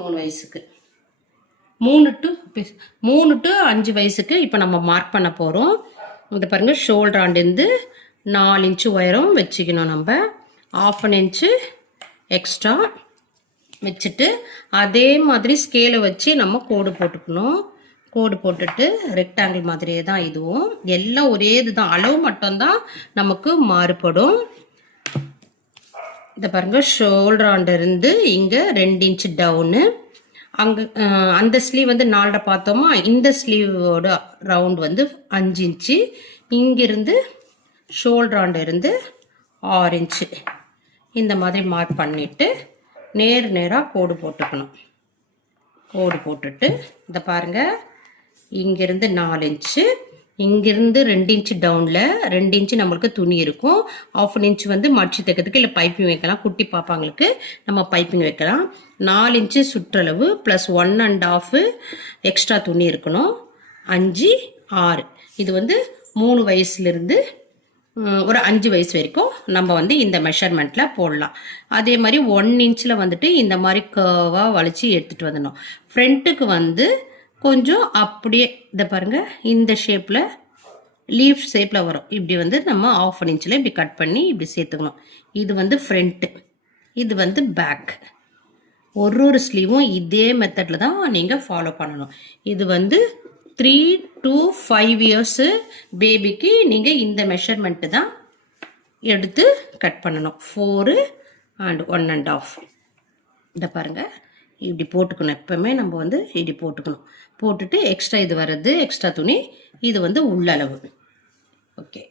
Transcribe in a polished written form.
3 வயசுக்கு 3 to 5 வயசுக்கு இப்போ நம்ம மார்க் பண்ண போகிறோம். இந்த பாருங்கள், ஷோல்டர் ஆண்டிருந்து 4 இன்ச்சு உயரம் வச்சுக்கணும். நம்ம 1/2 இன்ச்சு எக்ஸ்ட்ரா வச்சுட்டு அதே மாதிரி ஸ்கேலை வச்சு நம்ம கோடு போட்டுக்கணும். கோடு போட்டுட்டு ரெக்டாங்கிள் மாதிரியே தான் இதுவும், எல்லாம் ஒரே இதுதான், அளவு மட்டும்தான் நமக்கு மாறுபடும். இதை பாருங்கள், ஷோல்டர் ஆண்டிருந்து இங்கே 2 இன்ச்சு டவுனு. அங்கே அந்த ஸ்லீவ் வந்து 4 பார்த்தோமா, இந்த ஸ்லீவோட ரவுண்ட் வந்து 5 இன்ச்சு. இங்கிருந்து ஷோல்டர் ஆண்டிருந்து 6 இன்ச்சு இந்த மாதிரி மார்க் பண்ணிவிட்டு நேராக கோடு போட்டுக்கணும். கோடு போட்டுட்டு இதை பாருங்கள், இங்கிருந்து 4 இன்ச்சு, இங்கிருந்து 2 இன்ச்சு டவுனில் 2 இன்ச்சு நம்மளுக்கு துணி இருக்கும். 1/2 இன்ச்சு வந்து மடிச்சு தைக்கிறதுக்கு இல்லை பைப்பிங் வைக்கலாம். குட்டி பாப்பாங்களுக்கு நம்ம பைப்பிங் வைக்கலாம். 4 இன்ச்சு சுற்றளவு ப்ளஸ் 1.5 எக்ஸ்ட்ரா துணி இருக்கணும். 5, 6 இது வந்து 3 வயசுலேருந்து ஒரு 5 வயசு வரைக்கும் நம்ம வந்து இந்த மெஷர்மெண்ட்டில் போடலாம். அதே மாதிரி 1 இன்ச்சில் வந்துட்டு இந்த மாதிரி கர்வாக வலிச்சு எடுத்துகிட்டு வந்துடணும். ஃப்ரண்ட்டுக்கு வந்து கொஞ்சம் அப்படியே இதை பாருங்கள், இந்த ஷேப்பில் லீஃப் ஷேப்பில் வரும். இப்படி வந்து நம்ம 1/2 இன்ச்சில் இப்படி கட் பண்ணி இப்படி சேர்த்துக்கணும். இது வந்து ஃப்ரண்ட்டு, இது வந்து பேக். ஒரு ஸ்லீவும் இதே மெத்தடில் தான் நீங்கள் ஃபாலோ பண்ணணும். இது வந்து 3 to 5 இயர்ஸு பேபிக்கு நீங்கள் இந்த மெஷர்மெண்ட்டு தான் எடுத்து கட் பண்ணணும். 4 and 1.5 இதை பாருங்கள், இப்படி போட்டுக்கணும். எப்போவுமே நம்ம வந்து இப்படி போட்டுக்கணும். போட்டுட்டு எக்ஸ்ட்ரா இது வர்றது எக்ஸ்ட்ரா துணி, இது வந்து உள்ளளவு. ஓகே.